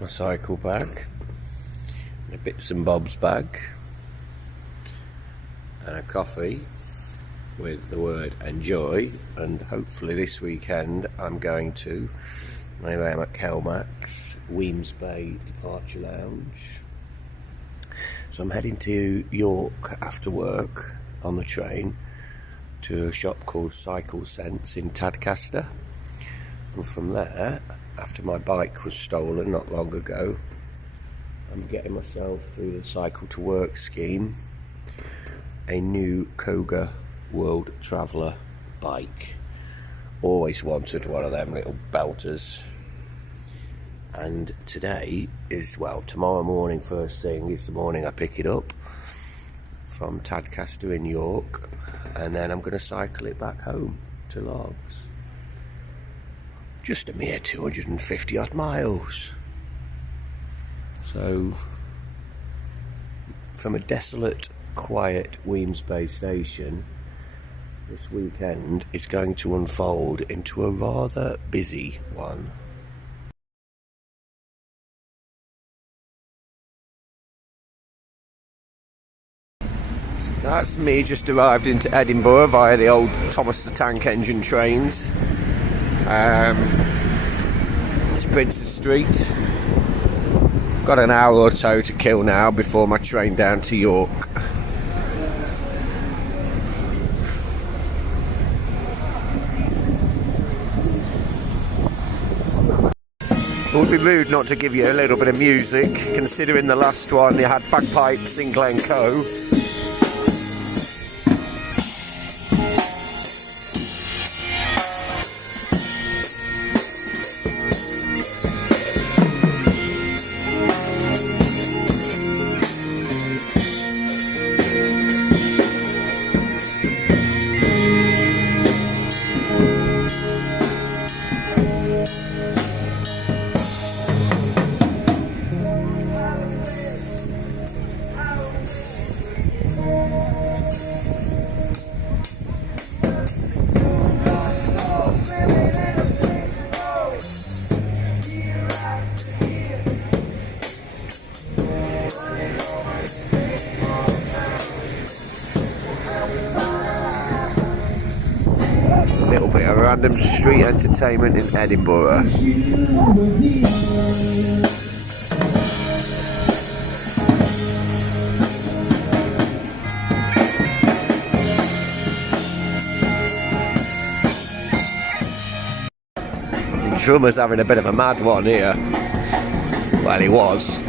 My cycle bag, a bits and bobs bag, and a coffee with the word enjoy. And hopefully this weekend I'm going to, maybe I'm at Kelmax, Weems Bay Departure Lounge. So I'm heading to York after work on the train to a shop called Cycle Sense in Tadcaster, and from there, after my bike was stolen not long ago, I'm getting myself through the Cycle to Work scheme a new Koga World Traveller bike. Always wanted one of them little belters, and today is, well, tomorrow morning first thing is the morning I pick it up from Tadcaster in York, and then I'm going to cycle it back home to Logs. Just a mere 250 odd miles. So from a desolate, quiet Weems Bay station, this weekend is going to unfold into a rather busy one. That's me just arrived into Edinburgh via the old Thomas the Tank Engine trains. It's Princes Street. Got an hour or so to kill now before my train down to York. It would be rude not to give you a little bit of music, considering the last one you had bagpipes in Glencoe. Little bit of random street entertainment in Edinburgh. The drummer's having a bit of a mad one here. Well, he was.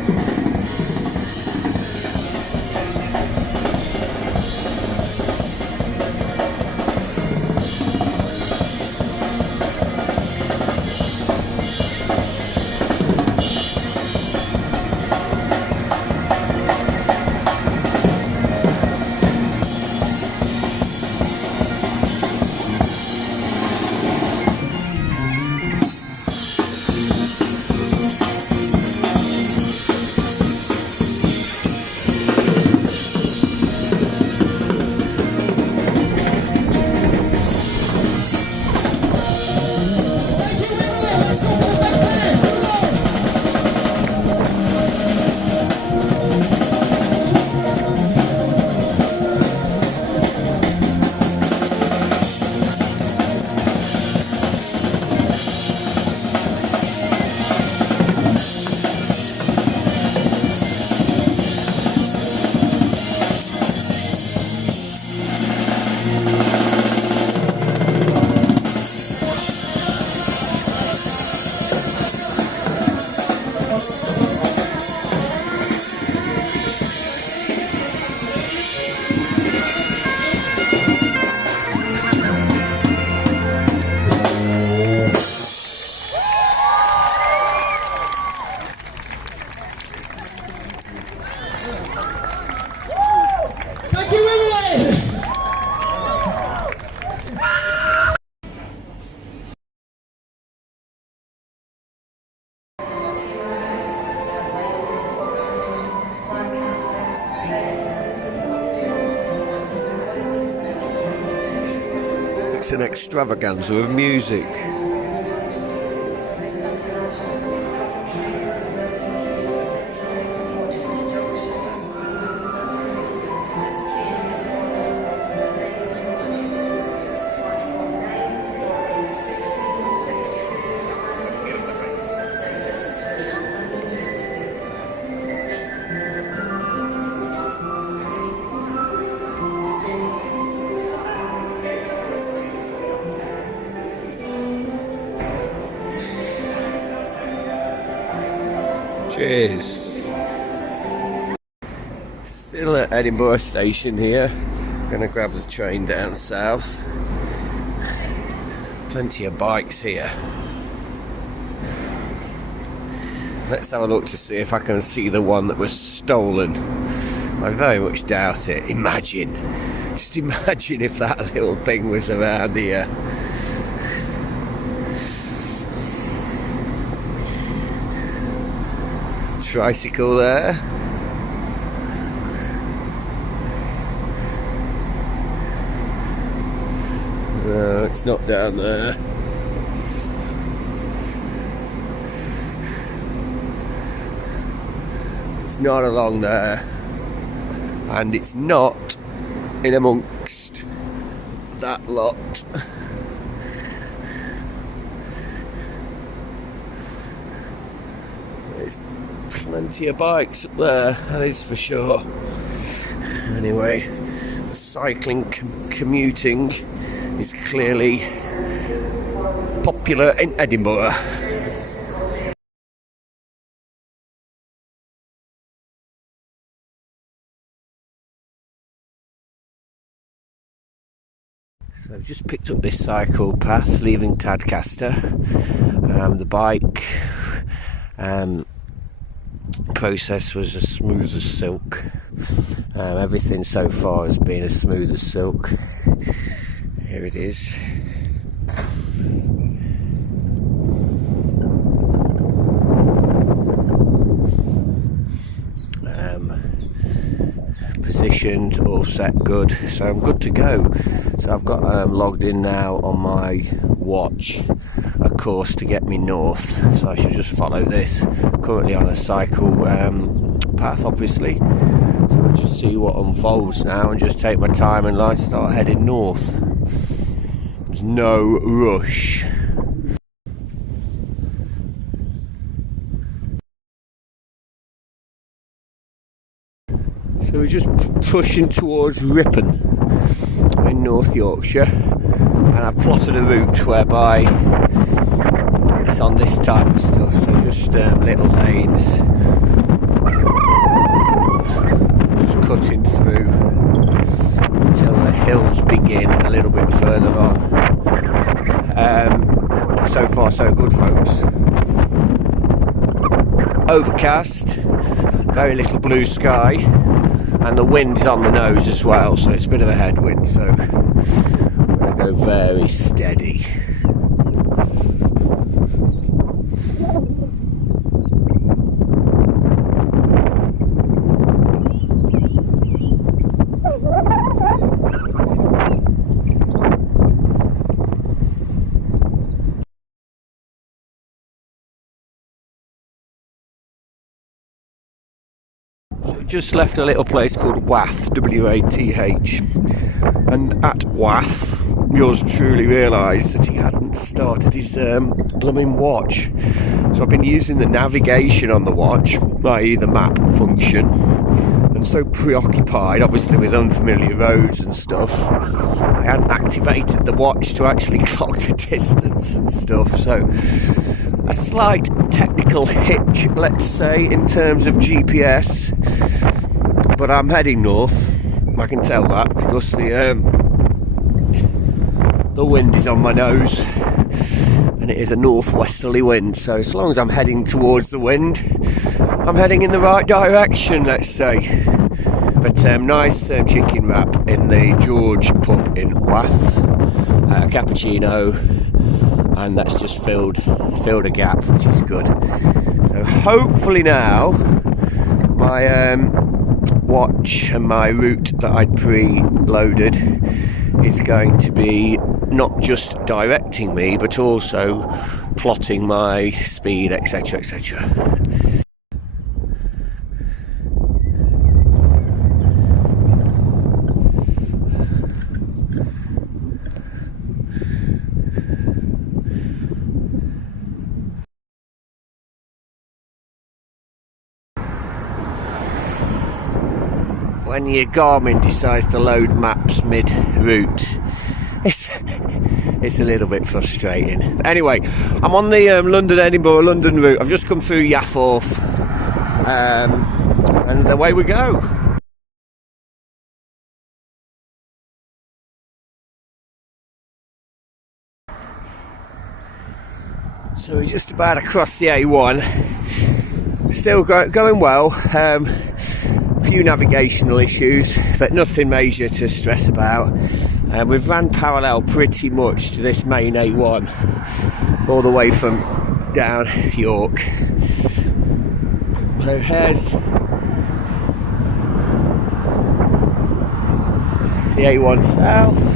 It's an extravaganza of music. Cheers. Still at Edinburgh station here. Gonna grab the train down south. Plenty of bikes here. Let's have a look to see if I can see the one that was stolen. I very much doubt it. Just imagine if that little thing was around here. Tricycle there. No, it's not down there. It's not along there. And it's not in amongst that lot. There's plenty of bikes up there, that is for sure. Anyway, the cycling commuting is clearly popular in Edinburgh. So I've just picked up this cycle path leaving Tadcaster. The bike process was as smooth as silk. Everything so far has been as smooth as silk. Here it is. Positioned, all set, good. So I'm good to go. So I've got logged in now on my watch a course to get me north. So I should just follow this. Currently on a cycle path, obviously. So I'll just see what unfolds now and just take my time and start heading north. There's no rush. So we're just pushing towards Ripon in North Yorkshire, and I've plotted a route whereby it's on this type of stuff, so just little lanes, just cutting through until the hills begin a little bit further on. So far so good, folks. Overcast, very little blue sky, and the wind is on the nose as well, so it's a bit of a headwind, so I'm going to go very steady. Just left a little place called Wath, W-A-T-H, and at Wath yours truly realised that he hadn't started his blooming watch. So I've been using the navigation on the watch, i.e. the map function, and so preoccupied obviously with unfamiliar roads and stuff, I hadn't activated the watch to actually clock the distance and stuff. So a slight technical hitch, let's say, in terms of GPS, but I'm heading north. I can tell that because the wind is on my nose, and it is a northwesterly wind. So as long as I'm heading towards the wind, I'm heading in the right direction, let's say. But nice chicken wrap in the George pub in Wath, a cappuccino, and that's just filled a gap, which is good. So hopefully now my watch and my route that I'd pre-loaded is going to be not just directing me but also plotting my speed, etc, etc. When your Garmin decides to load maps mid-route, it's a little bit frustrating. But anyway, I'm on the London-Edinburgh-London route. I've just come through Yafforth, and away we go. So we're just about across the A1. Still going well. A few navigational issues, but nothing major to stress about. We've ran parallel pretty much to this main A1 all the way from down York. So here's the A1 South,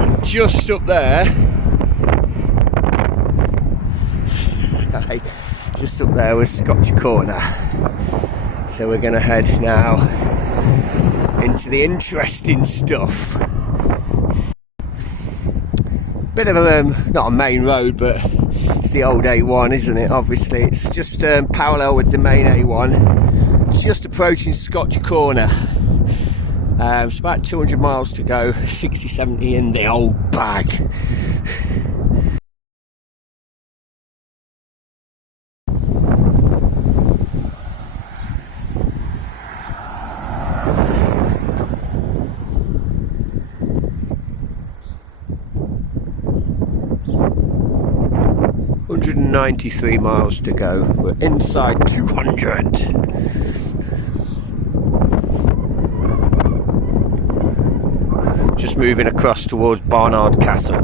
and just up there, just up there was Scotch Corner. So we're going to head now into the interesting stuff. Bit of a, not a main road, but it's the old A1, isn't it? Obviously, it's just parallel with the main A1. It's just approaching Scotch Corner. It's about 200 miles to go, 60-70 in the old bag. .193 miles to go. We're inside 200. Just moving across towards Barnard Castle.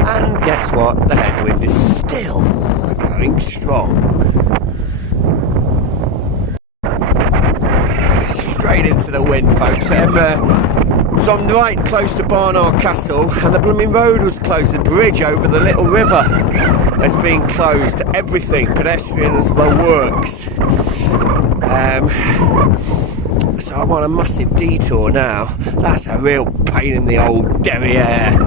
And guess what? The headwind is still going strong. Straight into the wind, folks. So I'm right close to Barnard Castle, and the blooming road was closed. The bridge over the little river has been closed. Everything, pedestrians, the works. So I'm on a massive detour now. That's a real pain in the old derriere.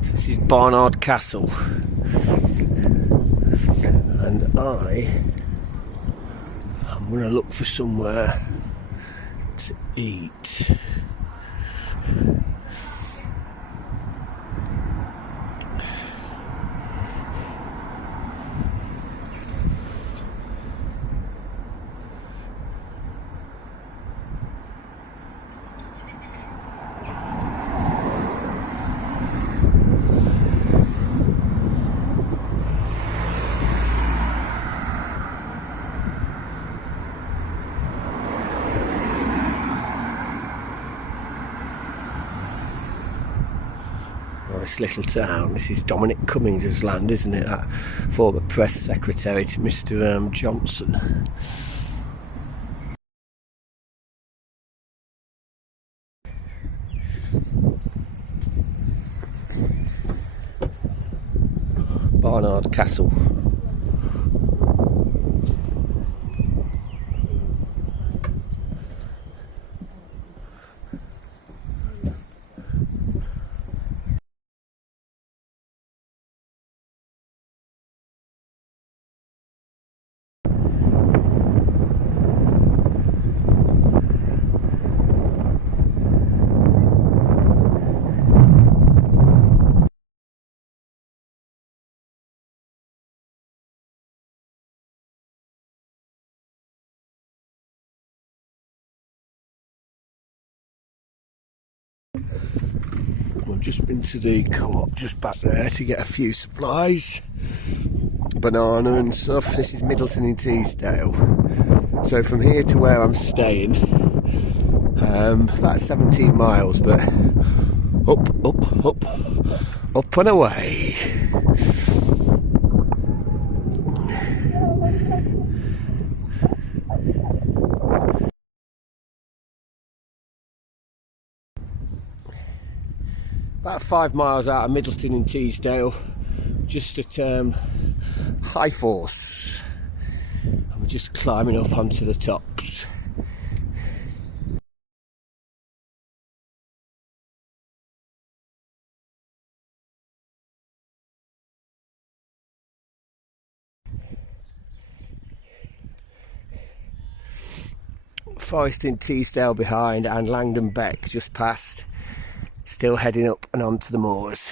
This is Barnard Castle, and I'm going to look for somewhere to eat. Nice little town. This is Dominic Cummings' land, isn't it? That former press secretary to Mr. Johnson. Barnard Castle. I've just been to the co-op just back there to get a few supplies, banana and stuff. This is Middleton in Teesdale. So from here to where I'm staying, about 17 miles, but up and away. About 5 miles out of Middleton in Teesdale, just at High Force. I'm just climbing up onto the tops. Forest in Teesdale behind, and Langdon Beck just past. Still heading up and onto the moors.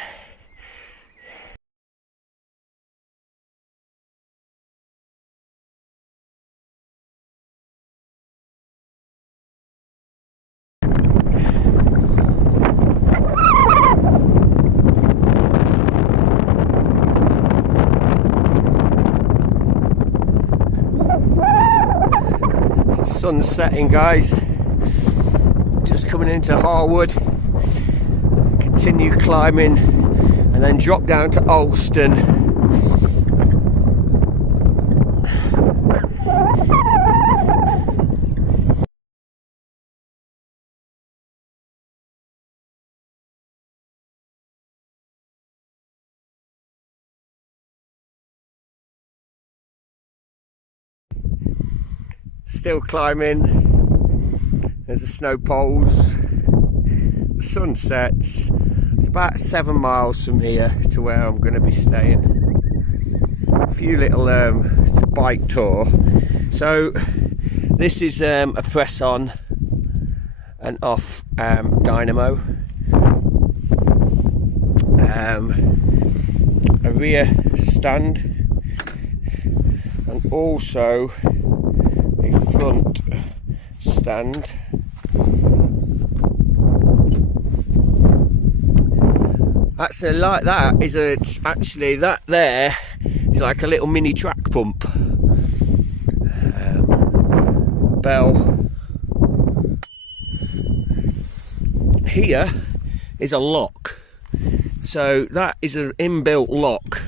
Sun's setting, guys. Just coming into Harwood. Continue climbing and then drop down to Alston. Still climbing. There's the snow poles. The sun sets. It's about 7 miles from here to where I'm going to be staying. A few little bike tour. So this is a press on and off dynamo. A rear stand, and also a front stand. Actually, like that is actually that there is like a little mini track pump. Bell. Here is a lock. So that is an inbuilt lock.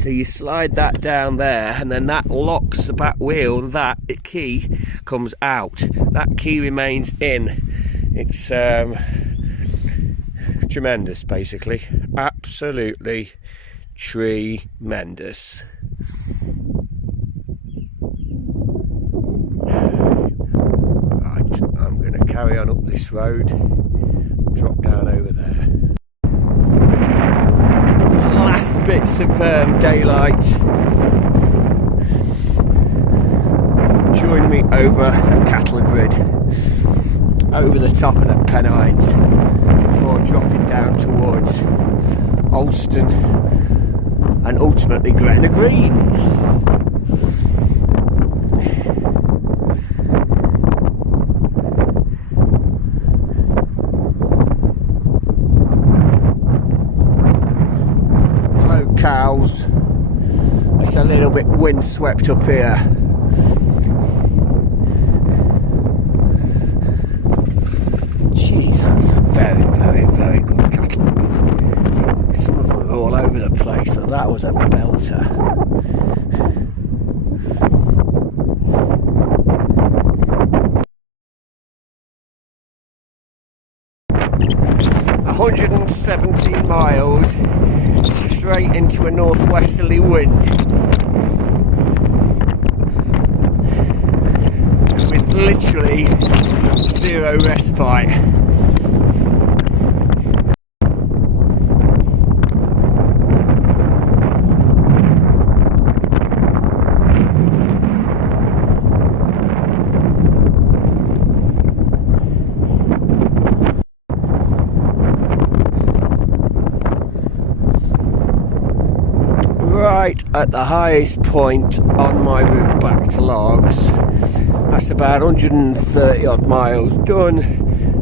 So you slide that down there, and then that locks the back wheel. That key comes out. That key remains in. It's tremendous, basically. Absolutely tremendous. Right, I'm going to carry on up this road and drop down over there. Last bits of daylight. Join me over the cattle grid, over the top of the Pennines, before dropping down towards Alston and ultimately Gretna Green. Cows. It's a little bit windswept up here. Jeez, that's a very, very, very good cattle grid. Some of them are all over the place, but that was a belter. "117 miles straight into a northwesterly wind, with literally zero respite." Right at the highest point on my route back to Largs. That's about 130 odd miles done,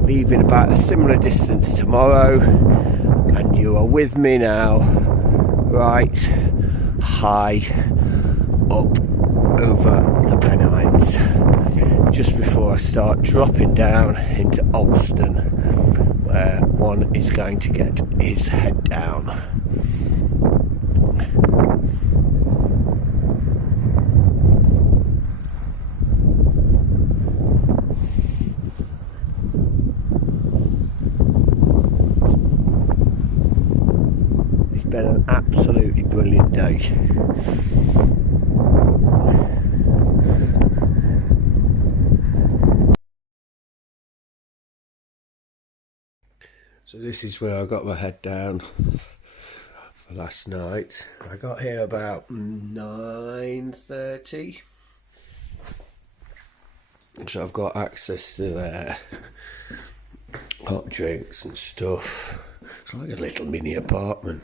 leaving about a similar distance tomorrow, and you are with me now, right high up over the Pennines, just before I start dropping down into Alston, where one is going to get his head down. Been an absolutely brilliant day. So this is where I got my head down for last night. I got here about 9:30. So I've got access to their hot drinks and stuff. It's like a little mini apartment.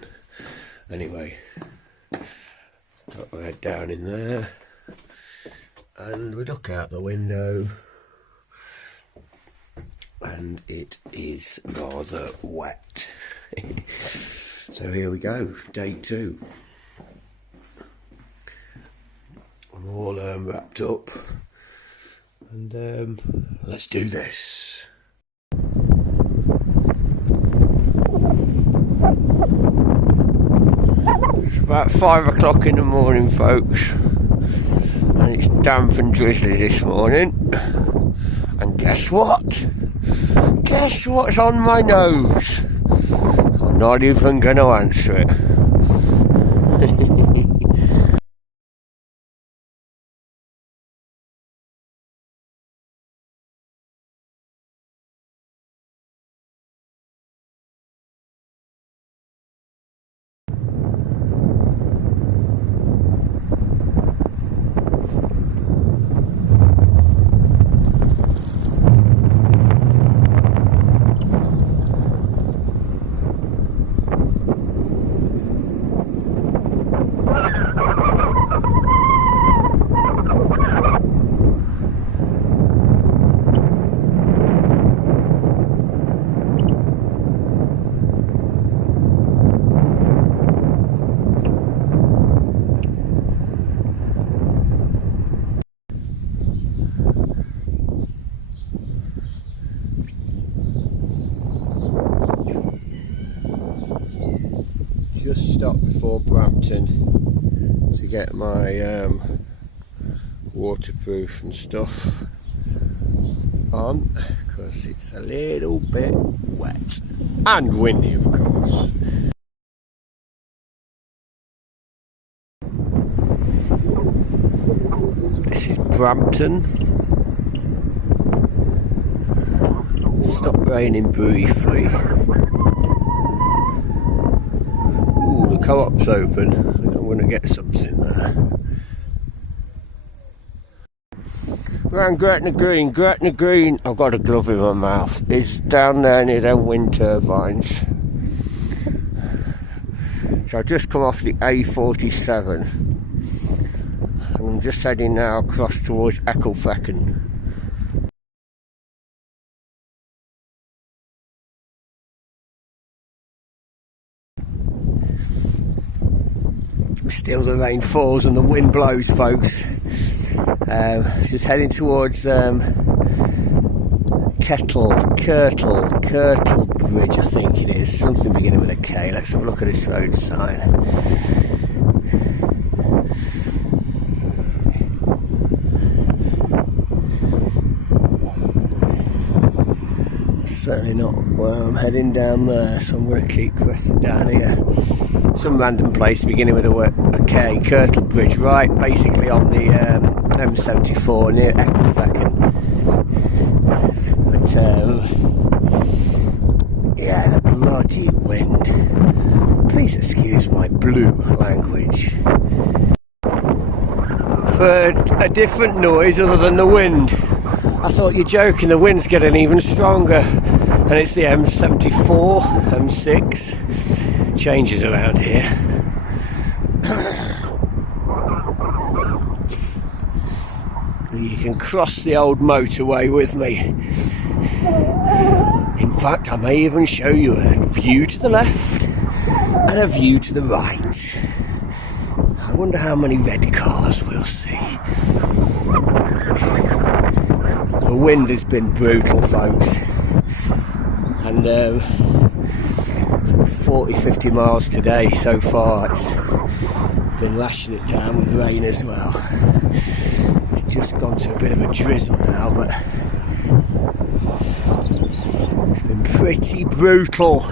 Anyway, got my head down in there and we look out the window and it is rather wet. So here we go, day 2. I'm all wrapped up and let's do this. It's about 5 o'clock in the morning, folks, and it's damp and drizzly this morning. And guess what? Guess what's on my nose? I'm not even going to answer it. Just stopped before Brampton to get my waterproof and stuff on because it's a little bit wet and windy, of course. This is Brampton. Stopped raining briefly. The co-op's open. I think I'm going to get something there. Round Gretna Green. Gretna Green, I've got a glove in my mouth, is down there near them wind turbines. So I've just come off the A47 and I'm just heading now across towards Ecclefechan. Still the rain falls and the wind blows, folks. Just heading towards Kirtle Bridge, I think it is. Something beginning with a K. Let's have a look at this road sign. Certainly not where I'm heading down there, so I'm going to keep pressing down here. Some random place beginning with a K, Kirtle Bridge, right basically on the M74 near Ecclefechan. But yeah, the bloody wind. Please excuse my blue language. For a different noise other than the wind. I thought you're joking, the wind's getting even stronger. And it's the M74, M6. Changes around here. You can cross the old motorway with me. In fact, I may even show you a view to the left and a view to the right. I wonder how many red cars we'll see. The wind has been brutal, folks. And 40-50 miles today so far. It's been lashing it down with rain as well. It's just gone to a bit of a drizzle now, but it's been pretty brutal.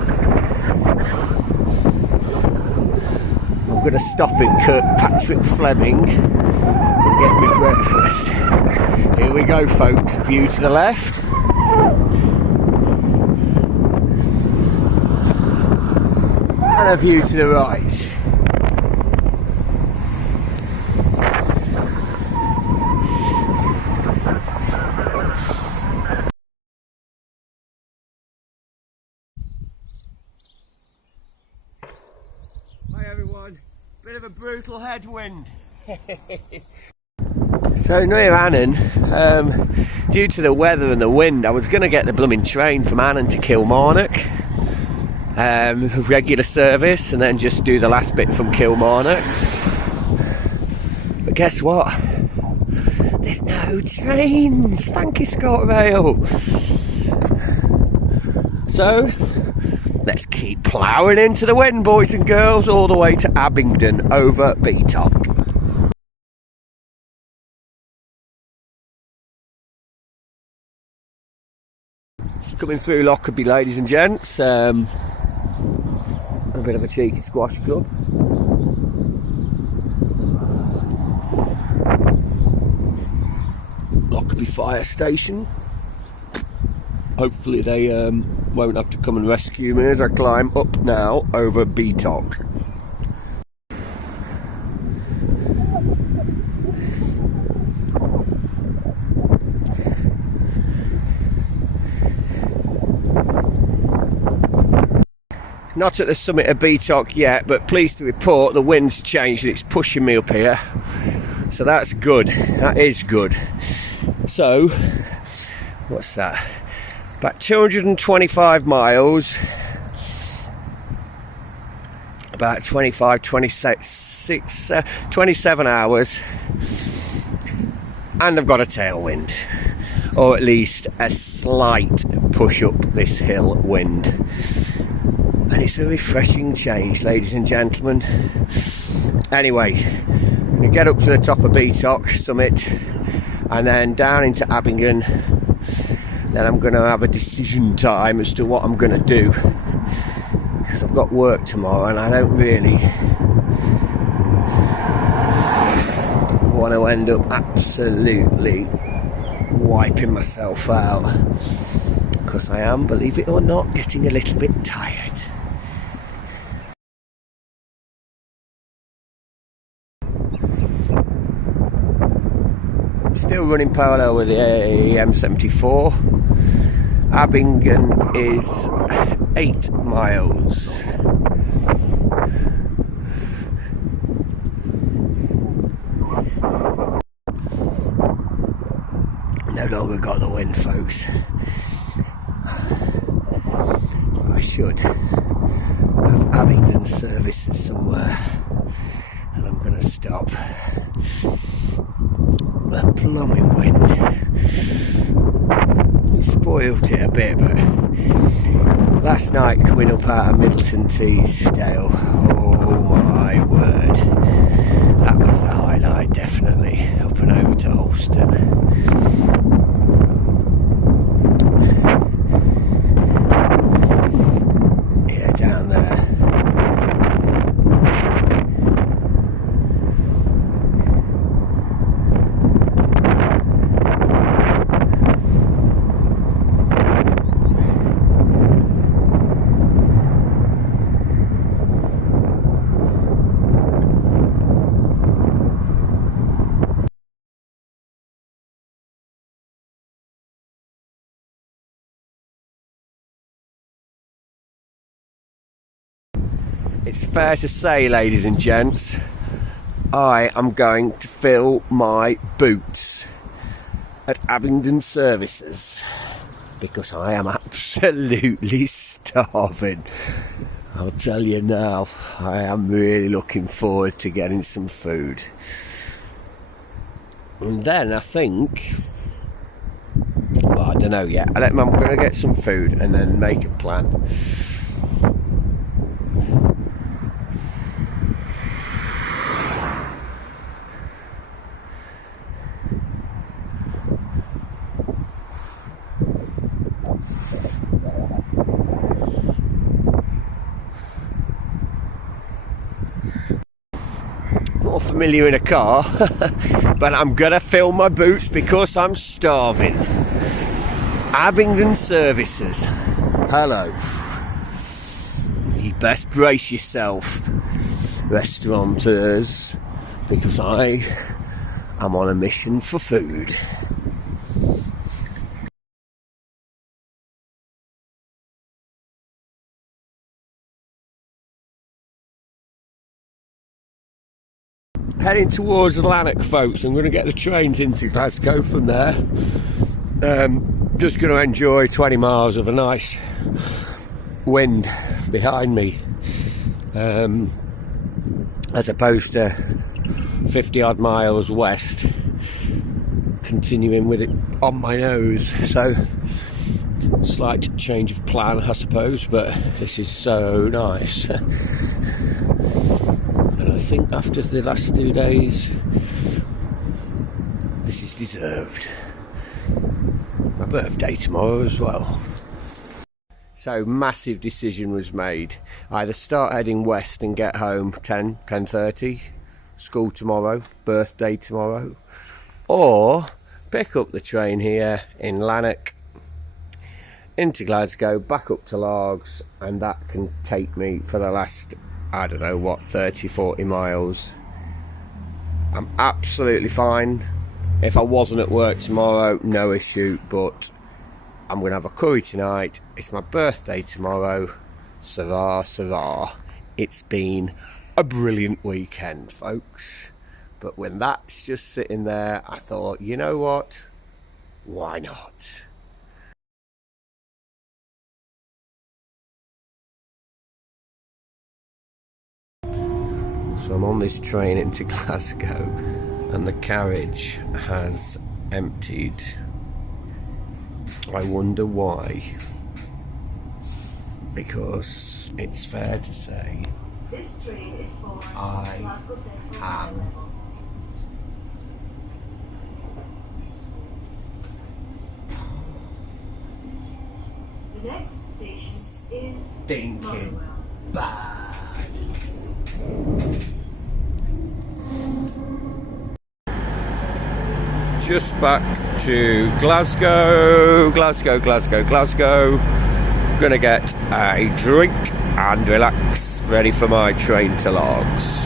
I'm going to stop in Kirkpatrick Fleming and get my breakfast. Here we go, folks. View to the left. And a view to the right. everyone. Bit of a brutal headwind. So near Annan, due to the weather and the wind, I was going to get the blooming train from Annan to Kilmarnock, regular service, and then just do the last bit from Kilmarnock. But guess what? There's no trains. Thank you, ScotRail. So let's keep ploughing into the wind, boys and girls, all the way to Abingdon over Beatock. Coming through Lockerbie, ladies and gents. A bit of a cheeky squash club. Lockerbie fire station. Hopefully they won't have to come and rescue me as I climb up now over Beatock. Not at the summit of Beatock yet, but pleased to report the wind's changed and it's pushing me up here. So that's good. That is good. So, what's that? About 225 miles. About 27 hours. And I've got a tailwind. Or at least a slight push up this hill wind. And it's a refreshing change, ladies and gentlemen. Anyway, I'm going to get up to the top of Beatock summit and then down into Abingdon. Then I'm going to have a decision time as to what I'm going to do, because I've got work tomorrow and I don't really want to end up absolutely wiping myself out, because I am, believe it or not, getting a little bit tired. Still running parallel with the M74. Abingdon is 8 miles. No longer got the wind, folks. I should have Abingdon services somewhere, and I'm going to stop. The blooming wind. It spoiled it a bit, but last night coming up out of Middleton Teesdale, oh my word, that was the highlight, definitely, up and over to Holston. Yeah, down there. It's fair to say, ladies and gents, I am going to fill my boots at Abingdon Services, because I am absolutely starving. I'll tell you now, I am really looking forward to getting some food. And then I think, well, I don't know yet, I'm going to get some food and then make a plan. More familiar in a car, but I'm gonna fill my boots because I'm starving. Abingdon Services, hello. You best brace yourself, restaurateurs, because I am on a mission for food. heading towards Lanark, folks. I'm going to get the trains into Glasgow from there. Just going to enjoy 20 miles of a nice wind behind me, as opposed to 50 odd miles west, continuing with it on my nose. So slight change of plan, I suppose, but this is so nice. And I think after the last 2 days, this is deserved. My birthday tomorrow as well. So massive decision was made. Either start heading west and get home 10:30, school tomorrow, birthday tomorrow, or pick up the train here in Lanark into Glasgow, back up to Largs, and that can take me for the last, I don't know what, 30-40 miles. I'm absolutely fine. If I wasn't at work tomorrow, no issue, but I'm going to have a curry tonight. It's my birthday tomorrow. Sarah, Sarah. It's been a brilliant weekend, folks. But when that's just sitting there, I thought, you know what? Why not? So I'm on this train into Glasgow, and the carriage has emptied. I wonder why. Because it's fair to say this train is for I Glasgow Central am level. The next station is thinking Motherwell. bad. Just back to Glasgow. Gonna get a drink and relax, ready for my train to Largs.